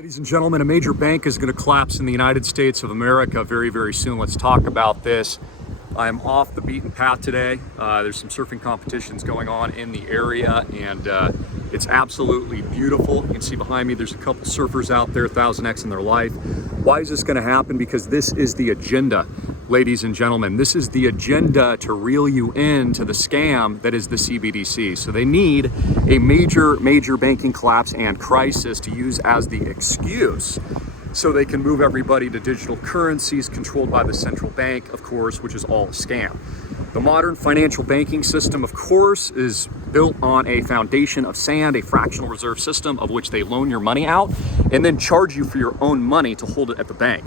Ladies and gentlemen, a major bank is going to collapse in the United States of America very, very soon. Let's talk about this. I'm off the beaten path today. There's some surfing competitions going on in the area, and it's absolutely beautiful. You can see behind me, there's a couple surfers out there, 1000x in their life. Why is this going to happen? Because this is the agenda, ladies and gentlemen. This is the agenda to reel you into the scam that is the CBDC. So they need a major banking collapse and crisis to use as the excuse so they can move everybody to digital currencies controlled by the central bank, of course, which is all a scam. The modern financial banking system, of course, is built on a foundation of sand, a fractional reserve system of which they loan your money out and then charge you for your own money to hold it at the bank.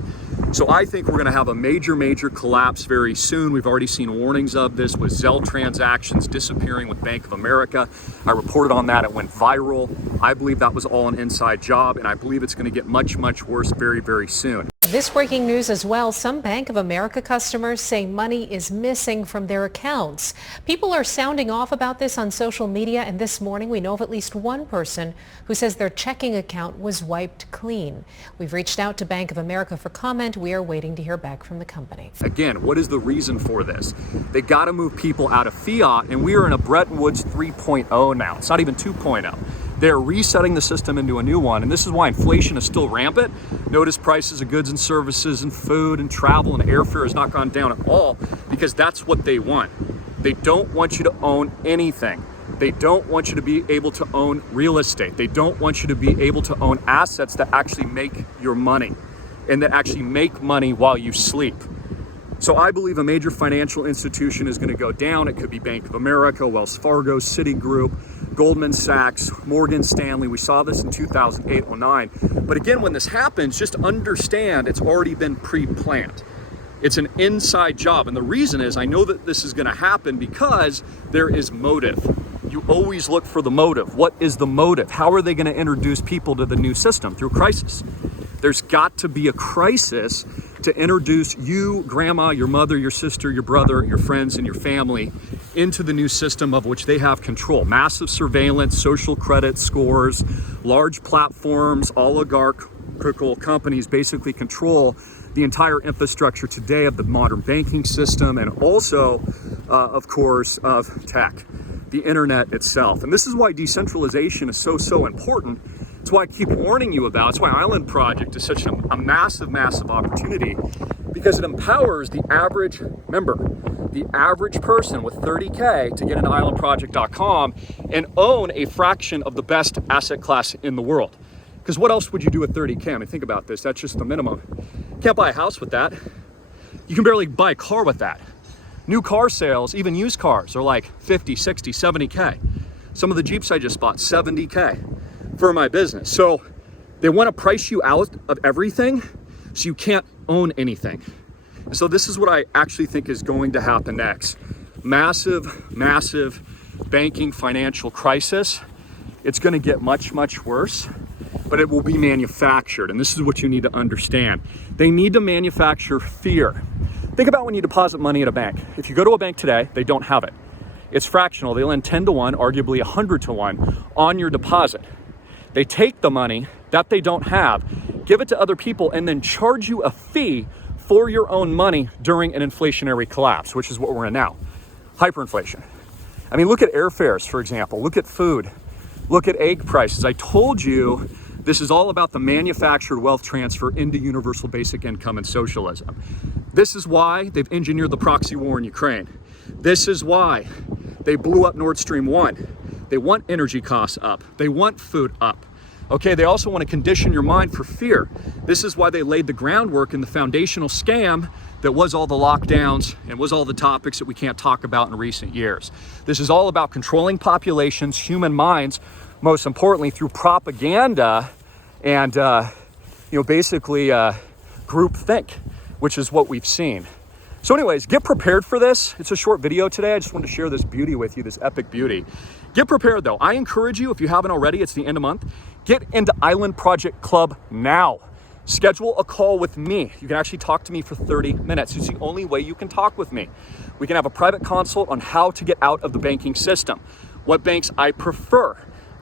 So I think we're going to have a major collapse very soon. We've already seen warnings of this with Zelle transactions disappearing with Bank of America. I reported on that. It went viral. I believe that was all an inside job, and I believe it's going to get much worse very soon. This breaking news as well. Some Bank of America customers say money is missing from their accounts. People are sounding off about this on social media, and this morning we know of at least one person who says their checking account was wiped clean. We've reached out to Bank of America for comment. We are waiting to hear back from the company. Again, what is the reason for this? They got to move people out of fiat, and we are in a Bretton Woods 3.0 now. It's not even 2.0. They're resetting the system into a new one, and this is why inflation is still rampant. Notice prices of goods and services and food and travel and airfare has not gone down at all, because that's what they want. They don't want you to own anything. They don't want you to be able to own real estate. They don't want you to be able to own assets that actually make your money and that actually make money while you sleep. So I believe a major financial institution is going to go down. It could be Bank of America, Wells Fargo, Citigroup, Goldman Sachs, Morgan Stanley. We saw this in 2008-09. But again, when this happens, just understand it's already been pre-planned. It's an inside job. And the reason is I know that this is going to happen because there is motive. You always look for the motive. What is the motive? How are they going to introduce people to the new system? Through crisis. There's got to be a crisis to introduce you, grandma, your mother, your sister, your brother, your friends, and your family into the new system of which they have control. Massive surveillance, social credit scores, large platforms, oligarchical companies basically control the entire infrastructure today of the modern banking system, and also, of course, of tech, the internet itself. And this is why decentralization is so important. It's why I keep warning you about. It's why Island Project is such a massive opportunity, because it empowers the average member, the average person with 30K to get into islandproject.com and own a fraction of the best asset class in the world. Because what else would you do with 30K? I mean, think about this. That's just the minimum. You can't buy a house with that. You can barely buy a car with that. New car sales, even used cars, are like 50, 60, 70K. Some of the Jeeps I just bought, 70K. For my business. So they want to price you out of everything so you can't own anything. And so this is what I actually think is going to happen next. Massive banking financial crisis. It's going to get much worse, but it will be manufactured. And this is what you need to understand. They need to manufacture fear. Think about when you deposit money at a bank. If you go to a bank today, they don't have it. It's fractional. They lend 10 to 1, arguably 100 to 1 on your deposit. They take the money that they don't have, give it to other people, and then charge you a fee for your own money during an inflationary collapse, which is what we're in now. Hyperinflation. I mean, look at airfares, for example. Look at food. Look at egg prices. I told you this is all about the manufactured wealth transfer into universal basic income and socialism. This is why they've engineered the proxy war in Ukraine. This is why they blew up Nord Stream 1. They want energy costs up. They want food up. Okay, they also want to condition your mind for fear. This is why they laid the groundwork in the foundational scam that was all the lockdowns and was all the topics that we can't talk about in recent years. This is all about controlling populations, human minds, most importantly through propaganda and basically groupthink, which is what we've seen. So anyways, get prepared for this. It's a short video today. I just wanted to share this beauty with you, this epic beauty. Get prepared though. I encourage you, if you haven't already, it's the end of month, get into Island Project Club now. Schedule a call with me. You can actually talk to me for 30 minutes. It's the only way you can talk with me. We can have a private consult on how to get out of the banking system, what banks I prefer.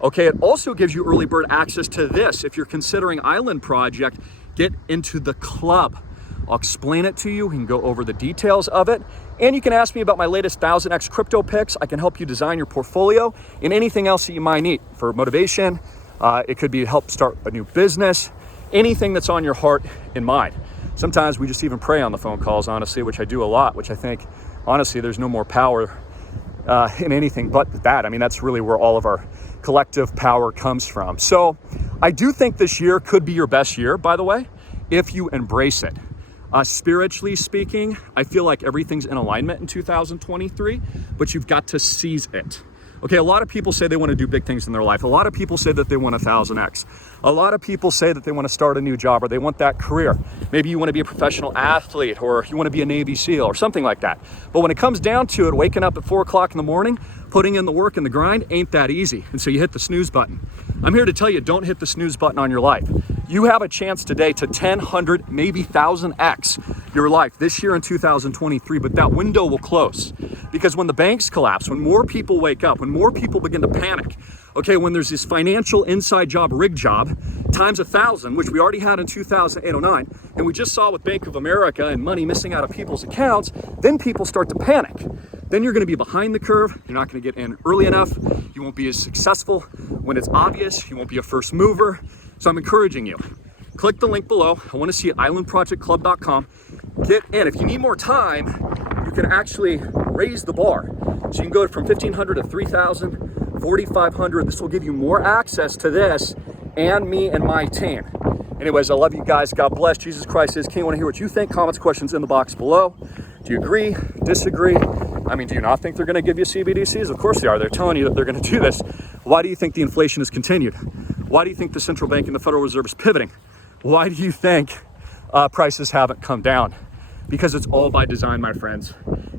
Okay, it also gives you early bird access to this. If you're considering Island Project, get into the club. I'll explain it to you. We can go over the details of it. And you can ask me about my latest 1000X crypto picks. I can help you design your portfolio and anything else that you might need for motivation. It could be help start a new business, anything that's on your heart and mind. Sometimes we just even pray on the phone calls, honestly, which I do a lot, which I think, honestly, there's no more power in anything but that. I mean, that's really where all of our collective power comes from. So I do think this year could be your best year, by the way, if you embrace it. Spiritually speaking, I feel like everything's in alignment in 2023, but you've got to seize it. Okay, a lot of people say they want to do big things in their life. A lot of people say that they want 1000X. A lot of people say that they want to start a new job or they want that career. Maybe you want to be a professional athlete or you want to be a Navy SEAL or something like that. But when it comes down to it, waking up at 4 o'clock in the morning, putting in the work and the grind ain't that easy. And so you hit the snooze button. I'm here to tell you, don't hit the snooze button on your life. You have a chance today to 10, 100, maybe 1000X your life this year in 2023, but that window will close. Because when the banks collapse, when more people wake up, when more people begin to panic, okay, when there's this financial inside job, rig job, times 1,000, which we already had in 2008-09, and we just saw with Bank of America and money missing out of people's accounts, then people start to panic. Then you're gonna be behind the curve, you're not gonna get in early enough, you won't be as successful when it's obvious, you won't be a first mover. So I'm encouraging you, click the link below. I wanna see you at islandprojectclub.com. Get in. If you need more time, you can actually raise the bar. So you can go from 1,500 to 3,000, 4,500. This will give you more access to this and me and my team. Anyways, I love you guys. God bless. Jesus Christ is King. I want to hear what you think. Comments, questions in the box below. Do you agree? Disagree? I mean, do you not think they're going to give you CBDCs? Of course they are. They're telling you that they're going to do this. Why do you think the inflation has continued? Why do you think the central bank and the Federal Reserve is pivoting? Why do you think prices haven't come down? Because it's all by design, my friends.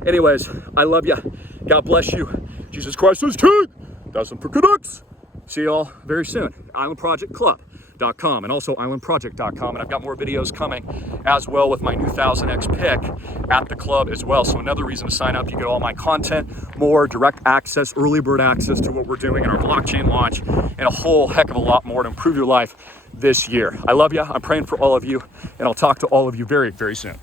Anyways, I love you. God bless you. Jesus Christ is King. Doesn't Canucks. See y'all very soon. IslandProjectClub.com and also IslandProject.com. And I've got more videos coming as well with my new 1000X pick at the club as well. So another reason to sign up, you get all my content, more direct access, early bird access to what we're doing in our blockchain launch, and a whole heck of a lot more to improve your life this year. I love you. I'm praying for all of you, and I'll talk to all of you very, very soon.